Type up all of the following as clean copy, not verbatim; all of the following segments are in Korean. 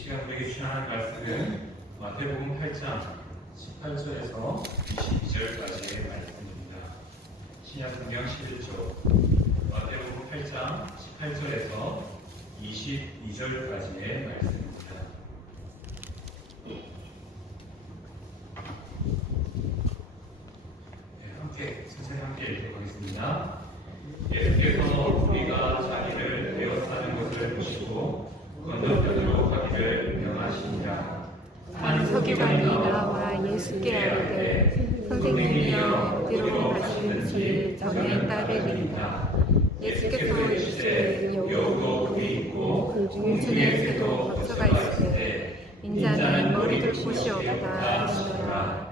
시간 우리에게 주신 하나님 말씀은 마태복음 8장 18절에서 22절까지의 말씀입니다. 신약 성경 11조 마태복음 8장 18절에서 22절까지의 말씀입니다. 천천히 함께 읽도록 하겠습니다. 예수께서 우리가 자기를 베어 사는 것을 보시고 건너편으로 가기를 명하시니라. 한 서기관이 나와 예수께 아뢰되 선생님이여 어디로 가시는지 저는 따르리이다. 예수께서 이르시되 여기도 불이 있고 공중에 새도 걷혀가 있으되 인자는 머리 둘 곳이 없다 하시더라.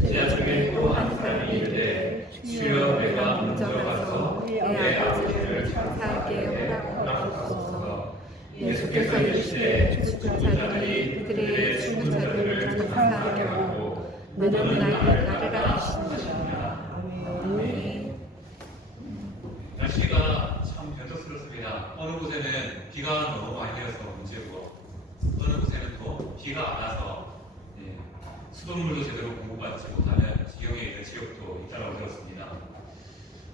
제자 중에 또 한 사람이 이르되 주여 내가 먼저 가서 내 아버지를 장사하게 허락하옵소서. 예수께서 이르시되 죽은 자들이 그들의 죽은 자들을 장사하게 하고 너는 나를 따르라 하시니라. 아멘. 날씨가 참 변덕스럽습니다. 어느 곳에는 비가 너무 많이 내려서 문제고 어느 곳에는 또 비가 안 와서 수돗물도 제대로 공급받지 못하는 지경에 있는 지역도 있다고 들었습니다.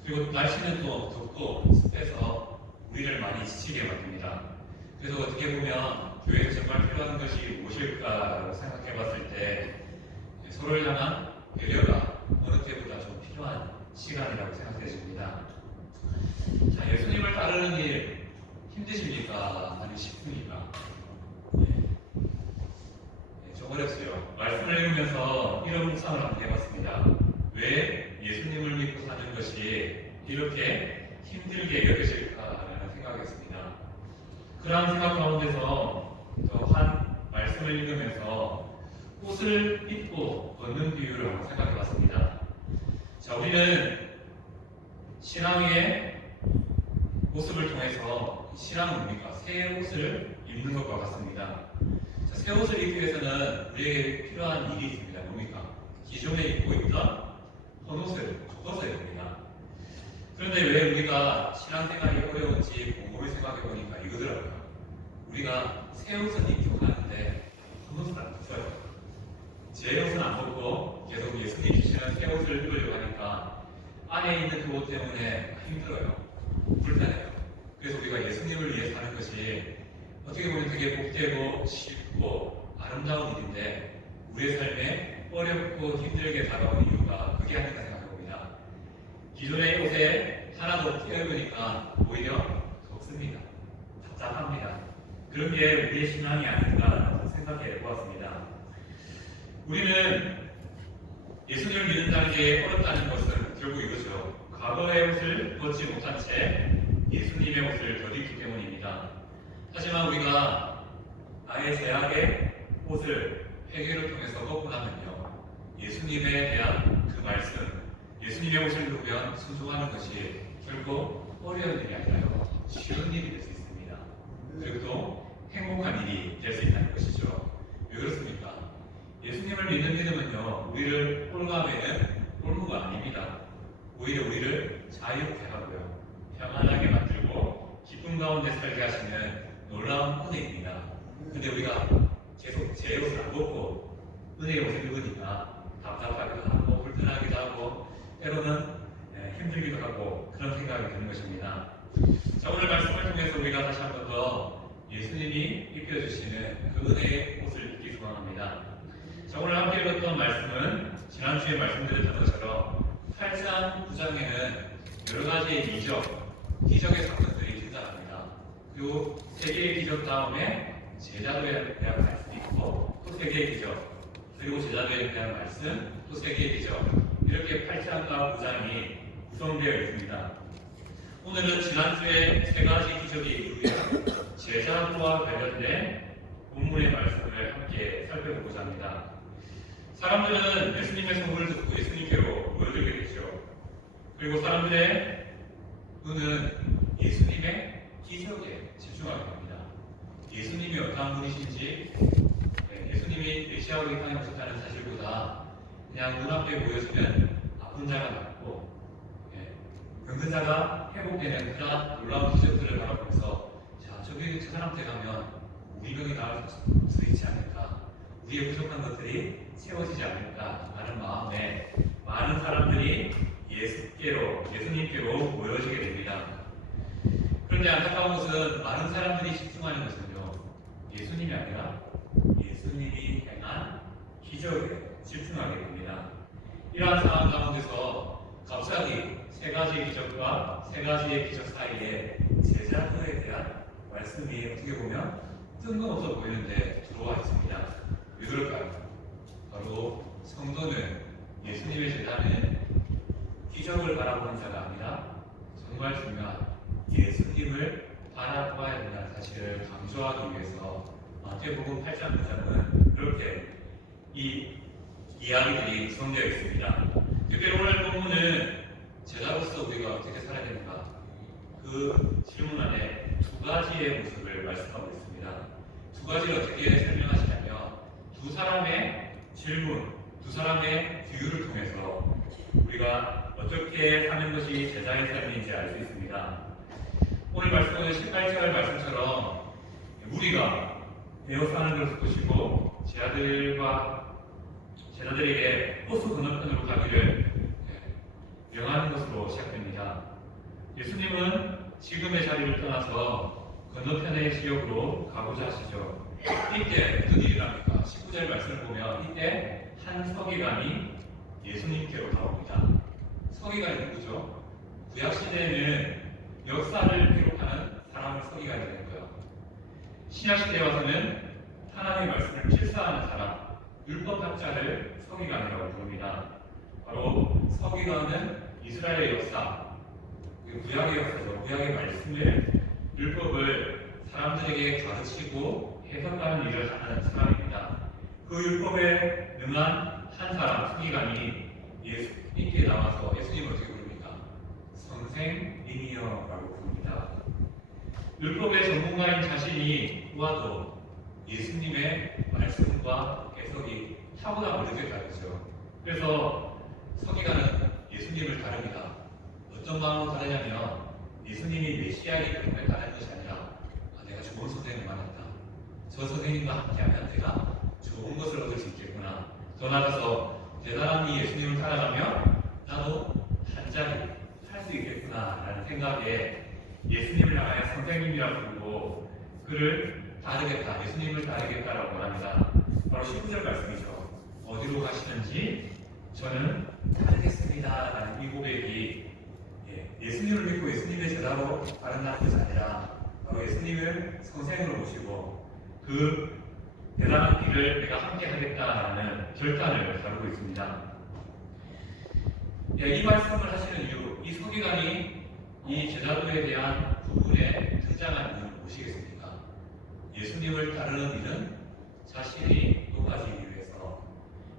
그리고 날씨는 또 덥고 습해서 우리를 많이 지치게 만듭니다. 그래서 어떻게 보면 교회에서 정말 필요한 것이 무엇일까라고 생각해 봤을 때 서로를 향한 배려가 어느 때보다 좀 필요한 시간이라고 생각되십니다. 자, 예수님을 따르는 일 힘드십니까? 아니 쉽습니까? 좀 어렵어요. 말씀을 읽으면서 이런 묵상을 한번 해봤습니다. 왜 예수님을 믿고 사는 것이 이렇게 힘들게 여겨질까라는 생각이었습니다. 그러한 생각 가운데서 한 말씀을 읽으면서 옷을 입고 걷는 비유를 한번 생각해봤습니다. 자, 우리는 신앙의 모습을 통해서 신앙은 뭡니까? 새 옷을 입는 것과 같습니다. 자, 새 옷을 입기 위해서는 우리에게 필요한 일이 있습니다. 뭡니까? 기존에 입고 있던 헌옷을 접어서야 됩니다. 그런데 왜 우리가 신앙생활이 어려운지 곰곰이 생각해보니까 이거더라고요. 우리가 새 옷은 입고 가는데 헌옷은 안 벗어요. 제 옷은 안 벗고 계속 예수님 주시는 새 옷을 입으려고 하니까 안에 있는 그 옷 때문에 힘들어요. 불편해요. 그래서 우리가 예수님을 위해 사는 것이 어떻게 보면 되게 복되고 쉽고 아름다운 일인데 우리의 삶에 어렵고 힘들게 다가오는 이유가 그게 아닌가 생각해봅니다. 기존의 옷에 하나도 껴입으니까 오히려 덥습니다. 답답합니다. 그런 게 우리의 신앙이 아닌가 생각해 보았습니다. 우리는 예수님을 믿는다는 게 어렵다는 것은 결국 이거죠. 과거의 옷을 벗지 못한 채 예수님의 옷을 덧입기 때문입니다. 하지만 우리가 아예 제약의 옷을 회개를 통해서 벗고 나면요, 예수님에 대한 그 말씀, 예수님의 옷을 입으면 순종하는 것이 결코 어려운 일이 아니라요, 쉬운 일이 될 수 있습니다. 그리고 또 행복한 일이 될 수 있다는 것이죠. 왜 그렇습니까? 예수님을 믿는 믿음은요, 우리를 홀감에는 홀무가 아닙니다. 오히려 우리를 자유롭게 하고요, 평안하게 만들고 기쁨 가운데 살게 하시는 놀라운 은혜입니다. 근데 우리가 계속 제 옷을 안 벗고 은혜의 옷을 입으니까 답답하기도 하고 불편하기도 하고 때로는 힘들기도 하고 그런 생각이 드는 것입니다. 자, 오늘 말씀을 통해서 우리가 다시 한 번 더 예수님이 입혀주시는 그 은혜의 옷을 입기 소망합니다. 자, 오늘 함께 읽었던 말씀은 지난주에 말씀드렸던 것처럼 8장 9장에는 여러 가지의 기적의 사건들이 등장합니다. 그리고 세 개의 기적 다음에 제자도에 대한 말씀이 있고 또 세 개의 기적, 그리고 제자도에 대한 말씀, 또 세 개의 기적, 이렇게 8장과 9장이 구성되어 있습니다. 오늘은 지난주에 세 가지 기적이 이루어진 제자도와 관련된 본문의 말씀을 함께 살펴보고자 합니다. 사람들은 예수님의 소문을 듣고 예수님께로 모여들게 되죠. 그리고 사람들의 눈은 예수님의 기적에 집중하게 됩니다. 예수님이 어떠한 분이신지, 예수님이 메시아로 이 땅에 오셨다는 사실보다 그냥 눈앞에 보여지는 아픈 자가 낫고 병든 자가 회복되는 그런 놀라운 기적들을 바라보면서 자, 저기 저 사람한테 가면 우리 병이 나을 수 있지 않을까, 우리의 부족한 것들이 채워지지 않을까 하는 마음에 많은 사람들이 예수님께로 모여지게 됩니다. 그런데 안타까운 것은 많은 사람들이 집중하는 것은요, 예수님이 아니라 예수님이 행한 기적에 집중하게 됩니다. 이러한 상황 가운데서 갑자기 세 가지의 기적과 세 가지의 기적 사이에 제자들에 대한 말씀이 어떻게 보면 뜬금없어 보이는데 들어와 있습니다. 왜 그럴까요? 바로 성도는, 예수님의 제자는 기적을 바라보는 자가 아니라 정말 중요한 예수님을 바라보아야 된다는 사실을 강조하기 위해서 마태복음 8장 9장은 이렇게 이 이야기들이 구성되어 있습니다. 특별히 오늘 본문은 제자로서 우리가 어떻게 살아야 되는가, 그 질문 안에 두 가지의 모습을 말씀하고 있습니다. 두 가지를 어떻게 설명하시냐면, 두 사람의 질문, 두 사람의 비유를 통해서 우리가 어떻게 사는 것이 제자의 삶인지 알 수 있습니다. 오늘 말씀은 18절 말씀처럼 우리가 배워 사는 것을 보시고 제자들에게 호수 건너편으로 가기를 명하는 것으로 시작됩니다. 예수님은 지금의 자리를 떠나서 건너편의 지역으로 가고자 하시죠. 이때 무슨 일이 납니까? 19절 말씀을 보면 이때 한 서기관이 예수님께로 나옵니다. 서기관이 누구죠? 구약시대에는 역사를 기록하는 사람을 서기관이 되는 거예요. 신약시대에 와서는 하나님의 말씀을 필사하는 사람, 율법학자를 서기관이라고 부릅니다. 바로 서기관은 이스라엘의 역사, 구약의 역사죠. 구약의 말씀을, 율법을 사람들에게 가르치고 해석하는 일을 하는 사람입니다. 그 율법에 능한 한 사람, 서기관이 예수님께 나와서 예수님을 어떻게 부릅니까? 선생님이여라고 부릅니다. 율법의 전문가인 자신이 보아도 예수님의 말씀과 해석이 타고나 모르게 다르죠. 그래서 서기관은 예수님을 다릅니다. 어떤 마음으로 다르냐면, 예수님이 메시아이기 때문에 다른 것이 아니라 내가 좋은 선생님을 만났다, 저 선생님과 함께하면 내가 좋은 것을 얻을 수 있겠구나, 더 나아가서 대단한 이 예수님을 따라가면 나도 한 자리 할 수 있겠구나 라는 생각에 예수님을 향하여 선생님이라고 부르고 그를 따르겠다, 예수님을 따르겠다라고 말합니다. 바로 19절 말씀이죠. 어디로 가시는지 저는 따르겠습니다 라는 이 고백이 예수님을 믿고 예수님의 제자로 따른다는 것이 아니라 바로 예수님을 선생으로 모시고 그 대단한 길을 내가 함께 하겠다라는 결단을 다루고 있습니다. 이 말씀을 하시는 이유, 이 서기관이 이 제자들에 대한 부분에 등장한 이유는 무엇이겠습니까? 예수님을 따르는 일은 자신이 높아지기 위해서,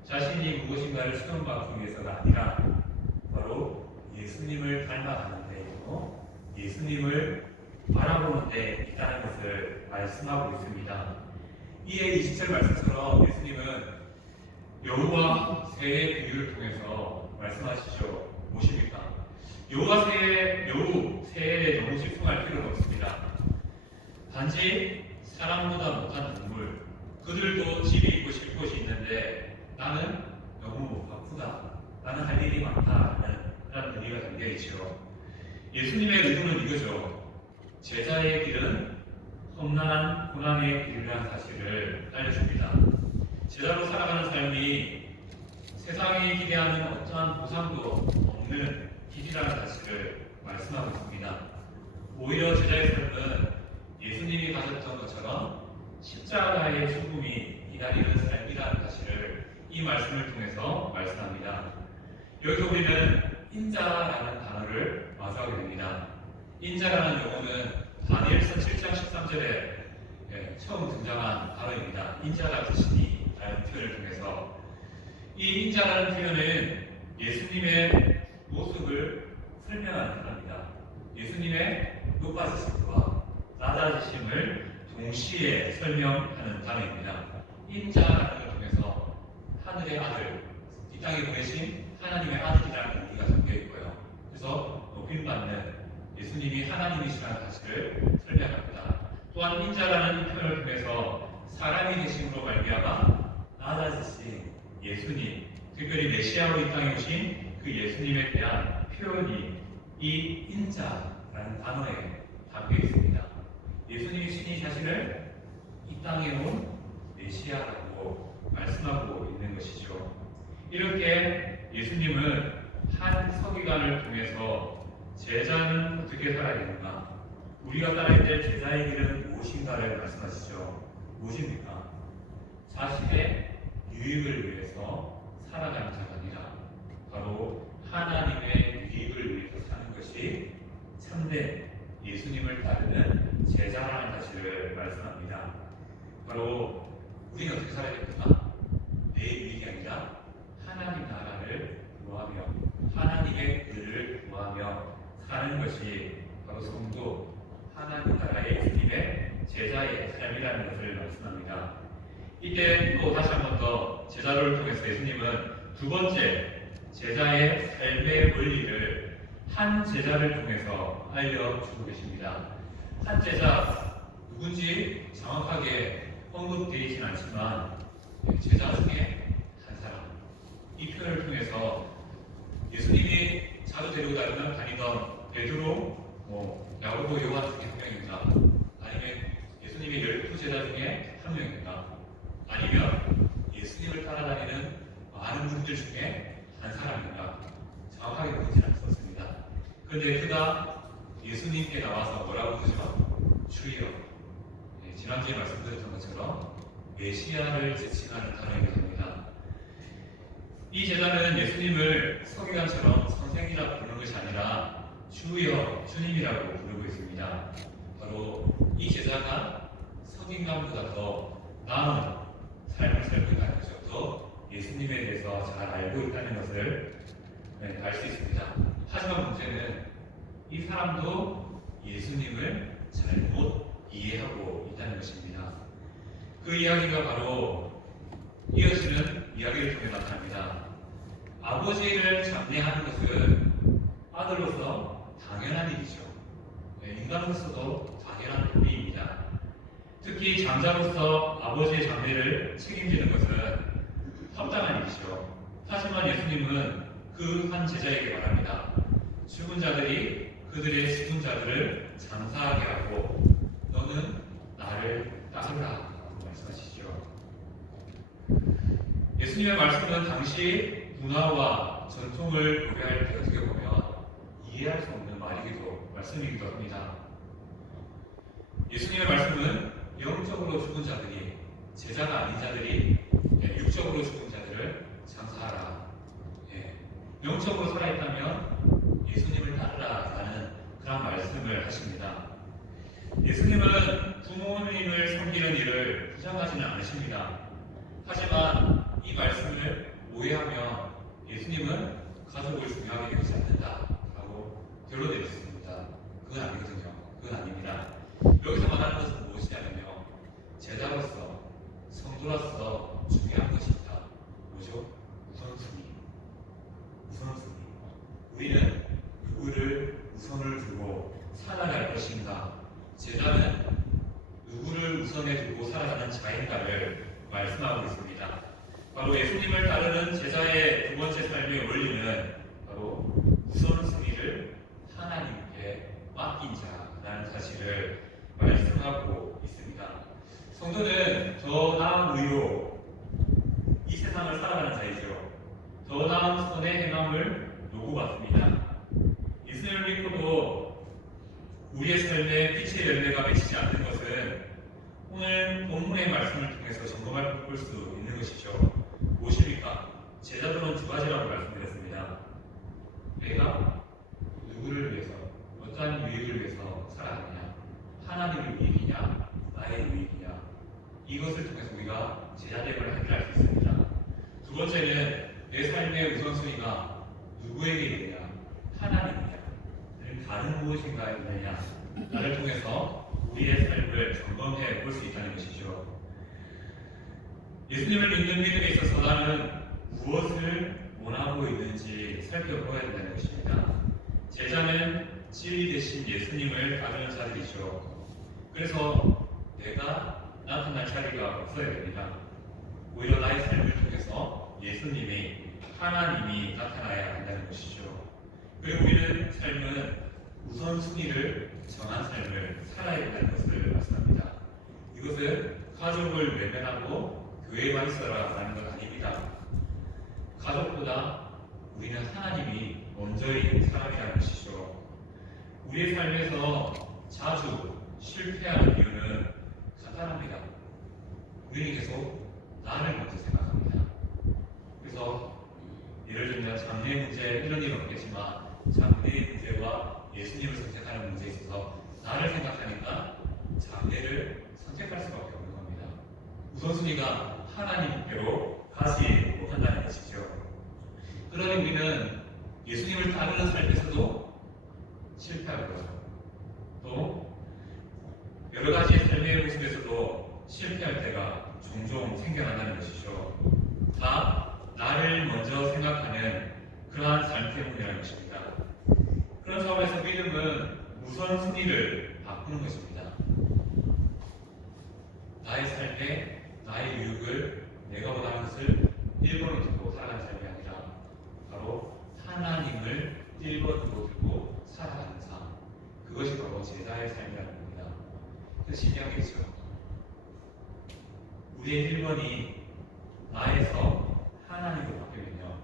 자신이 무엇인가를 수용받기 위해서가 아니라 바로 예수님을 닮아가는 데이고 예수님을 바라보는 데 있다는 것을 말씀하고 있습니다. 이에 20절 말씀처럼 예수님은 여우와 새의 비유를 통해서 말씀하시죠. 무엇입니까? 여우, 새에 너무 집중할 필요는 없습니다. 단지 사람보다 못한 동물, 그들도 집이 있고 쉴 곳이 있는데 나는 너무 바쁘다, 나는 할 일이 많다라는 의미가 담겨 있죠. 예수님의 의도는 이거죠. 제자의 길은 험난한 고난의 길이라는 사실을 알려줍니다. 제자로 살아가는 삶이 세상이 기대하는 어떠한 보상도 없는 길이라는 사실을 말씀하고 있습니다. 오히려 제자의 삶은 예수님이 가셨던 것처럼 십자가의 죽음이 기다리는 삶이라는 사실을 이 말씀을 통해서 말씀합니다. 여기서 우리는 인자라는 단어를 마주하게 됩니다. 인자라는 용어는 다니엘서 7장 13절에 처음 등장한 단어입니다. 인자가 드시니 라는 표현을 통해서 이 인자라는 표현은 예수님의 모습을 설명하는 단어입니다. 예수님의 높아지심과 낮아지심을 동시에 설명하는 단어입니다. 인자라는 걸 통해서 하늘의 아들, 이 땅에 보내신 하나님의 아들이라는 의미가 담겨 있고요. 그래서 높임받는 예수님이 하나님이시라는 사실을 설명합니다. 또한 인자라는 표현을 통해서 사람이 되심으로 말미암아 낮아지신 예수님, 특별히 메시아로 이 땅에 오신 그 예수님에 대한 표현이 이 인자라는 단어에 담겨 있습니다. 예수님이 신이 자신을 이 땅에 온 메시아라고 말씀하고 있는 것이죠. 이렇게 예수님은 한 서기관을 통해서 제자는 어떻게 살아야 되는가, 우리가 따라야 될 제자의 길은 무엇인가를 말씀하시죠. 무엇입니까? 자신의 유익을 위해서 살아가는 자가 아니라 바로 하나님의 유익을 위해서 사는 것이 참된 예수님을 따르는 제자라는 사실을 말씀합니다. 바로 우리는 어떻게 살아야 됩니까? 내 유익이 아니라 하나님 나라를 구하며 하나님의 의를 구하며 사는 것이 바로 성도, 하나님 나라의 예수님의 제자의 삶이라는 것을 말씀합니다. 이때 또 다시 한 번 더 제자를 통해서 예수님은 두 번째 제자의 삶의 원리를 한 제자를 통해서 알려주고 계십니다. 한 제자, 누군지 정확하게 언급되어 있지는 않지만 제자 중에 한 사람, 이 표현을 통해서 예수님이 자주 데리고 다니던 베드로, 야고보, 요한 중에 한 명인가, 아니면 예수님의 12 제자 중에 한 명인가, 아니면 예수님을 따라다니는 많은 분들 중에 한 사람인가, 정확하게 보이지는 않았습니다. 그런데 그가 예수님께 나와서 뭐라고 하죠? 주여. 지난주에 말씀드렸던 것처럼 메시아를 지칭하는 단어이기도 합니다. 이 제자는 예수님을 서기관처럼 선생이라고 부르는 것이 아니라 주여, 주님이라고 부르고 있습니다. 바로 이 제자가 서기관보다 더 나은 삶을 살고 있다는 것이죠. 더 예수님에 대해서 잘 알고 있다는 것을 알 수 있습니다. 하지만 문제는 이 사람도 예수님을 잘못 이해하고 있다는 것입니다. 그 이야기가 바로 이어지는 이야기를 통해 나타납니다. 아버지를 잡례하는 것은 아들로서 당연한 일이죠. 인간으로서도 당연한 도리입니다. 특히 장자로서 아버지의 장례를 책임지는 것은 합당한 일이죠. 하지만 예수님은 그 한 제자에게 말합니다. 죽은 자들이 그들의 죽은 자들을 장사하게 하고 너는 나를 따르라 말씀하시죠. 예수님의 말씀은 당시 문화와 전통을 고려할 때 어떻게 보면 이해할 수 없는 말씀이기도 합니다. 예수님의 말씀은 영적으로 죽은 자들이, 제자가 아닌 자들이 육적으로 죽은 자들을 장사하라. 영적으로 살아있다면 예수님을 따르라라는 그런 말씀을 하십니다. 예수님은 부모님을 섬기는 일을 부정하지는 않으십니다. 하지만 이 말씀을 오해하면 예수님은 가족을 중요하게 여기지 않는다라고 결론내렸습니다. 그건 아니거든요. 그건 아닙니다. 여기서 말하는 것은 무엇이냐면요, 제자로서, 성도로서 중요한 것이 있다. 뭐죠? 우선순위. 우리는 누구를 우선을 두고 살아갈 것인가? 제자는 누구를 우선에 두고 살아가는 자인가를 말씀하고 있습니다. 바로 예수님을 따르는 제자의 두 번째 삶의 원리는 바로 우선순위를 하나님께 맡긴 자라는 사실을 말씀하고 있습니다. 성도는 더 나은 의로 이 세상을 살아가는 자이죠. 더 나은 선의 행함을 요구받습니다. 예수님을 믿고도 우리의 삶에 빛의 열매가 맺히지 않는 것은 오늘 본문의 말씀을 통해서 점검할 볼 수 있는 것이죠. 무엇입니까? 제자들은 두 가지라고 말씀드렸습니다. 내가 누구를 위해서, 어떠한 유익을 위해서 살아가느냐, 하나님의 유익이냐, 나의 유익이냐, 이것을 통해서 우리가 제자됨을 확인할 수 있습니다. 두 번째는 내 삶의 우선순위가 누구에게 있느냐, 하나님이냐, 다른 무엇인가에 있느냐, 나를 통해서 우리의 삶을 점검해 볼 수 있다는 것이죠. 예수님을 믿는 믿음에 있어서 나는 무엇을 원하고 있는지 살펴보아야 된다는 것입니다. 제자는 진리 대신 예수님을 따르는 자들이죠. 그래서 내가 나타날 자리가 없어야 됩니다. 오히려 나의 삶을 통해서 예수님이 하나님이 나타나야 한다는 것이죠. 그리고 우리는 삶은 우선순위를 정한 삶을 살아야 된다는 것을 말씀합니다. 이것은 가족을 외면하고 교회만 있어라라는 것 아닙니다. 가족보다 우리는 하나님이 먼저인 사람이라는 것이죠. 우리의 삶에서 자주 실패하는 이유는 간단합니다. 우리는 계속 나를 먼저 생각합니다. 그래서 예를 들면 장래 문제 이런 일은 없겠지만 장래의 문제와 예수님을 선택하는 문제에 있어서 나를 생각하니까 장래를 선택할 수밖에 없는 겁니다. 우선순위가 하나님께로 가시려고 한다는 것이죠. 그러니 우리는 예수님을 따르는 삶에서도 실패하는 거죠. 또 여러 가지 삶의 모습에서도 실패할 때가 종종 생겨난다는 것이죠. 다 나를 먼저 생각하는 그러한 삶 때문이라는 것입니다. 그런 차원에서 믿음은 우선순위를 바꾸는 것입니다. 나의 삶에 나의 유익을 내가 원하는 것을 1번으로 두고 살아가는 삶이 아니라 바로 하나님을 1번으로 두고 살아가는 삶, 그것이 바로 제자의 삶이라는 겁니다. 그래서 신기하겠죠. 우리의 1번이 나에서 하나님으로 바뀌면요,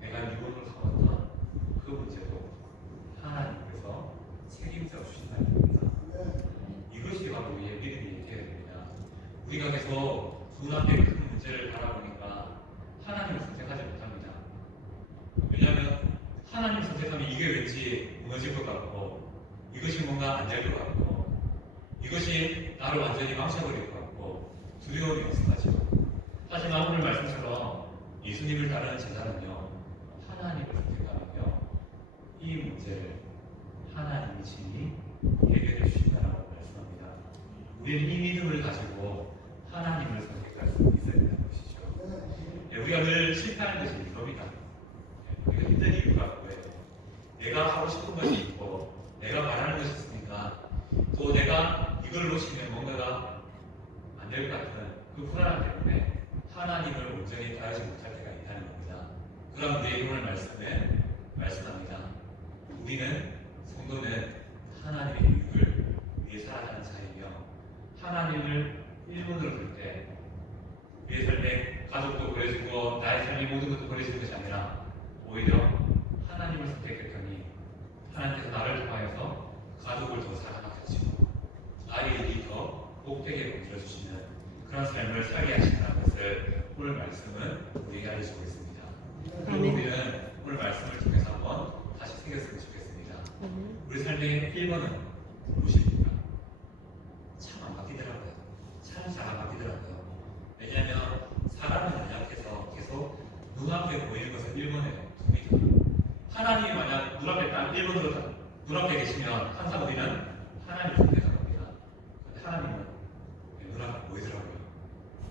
내가 6번으로 살았던 그 문제도 하나님께서 책임져 주신다는 겁니다. 이것이 바로 우리의 믿음이 되어야 됩니다. 우리가 계속 눈앞에 큰 문제를 바라보니까 하나님을 선택하지 못합니다. 왜냐하면 하나님을 선택하면 이게 왠지 무너질 것 같고, 이것이 뭔가 안 될 것 같고, 이것이 나를 완전히 망쳐버릴 것 같고 두려움이 있어가지고. 하지만 오늘 말씀처럼 예수님을 따르는 제자는요, 하나님을 선택하면요, 이 문제를 하나님이 친히 해결해 주신다라고 말씀합니다. 우리는 이 믿음을 가지고 하나님을 선택할 수 있어야 된다는 것이죠. 우리가 늘 실패하는 것이 이겁니다. 우리가 힘든 이유가 뭐예요? 내가 하고 싶은 것이 있고 내가 말하는 것이 있으니까 또 내가 이걸 놓치면 뭔가가 안 될 것 같은 그 불안함 때문에 하나님을 온전히 따르지 못할 때가 있다는 겁니다. 그럼 우리의 오늘 말씀에 말씀합니다. 우리는 성도는 하나님의 유익을 위해 살아가는 자이며 하나님을 1번으로 둘 때 우리의 삶에 가족도 버려주고 나의 삶의 모든 것도 버려주는 것이 아니라 오히려 하나님을 선택했더니 하나님께서 나를 통하여서 가족을 더 사랑하게 하시고 나의 일이 더 복되게 만들어주시는 그런 삶을 살게 하신다는 것을 오늘 말씀은 우리에게 알려주고 있습니다. 그리고 우리는 오늘 말씀을 통해서 한번 다시 새겼으면 좋겠습니다. 우리 삶의 1번은 무엇입니까? 참 안 바뀌더라고요. 참 잘 안 바뀌더라고요. 왜냐하면 사람은 연약해서 계속 눈앞에 보이는 것을 1번에 둡니다. 하나님이 만약 눈앞에 딱 1번으로 눈앞에 계시면 항상 우리는 하나님을 선택합니다. 근데 하나님은 눈앞에 보이더라고요.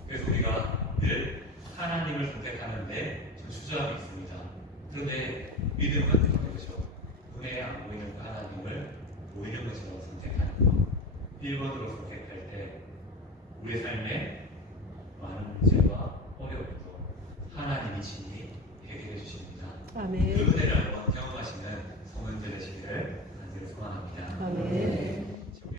그래서 우리가 늘 하나님을 선택하는데 좀 주저함이 있습니다. 그런데 믿음은 그런 거죠. 눈에 안 보이는 그 하나님을 보이는 것으로 선택하는 것. 1번으로 선택할 때 우리의 삶에 많은 문제와 어려움도 하나님이 친히 해결해 주십니다. 그 아멘. 은혜를 한번 경험하시는 성은들 되시기를 간절히 소원합니다. 아멘.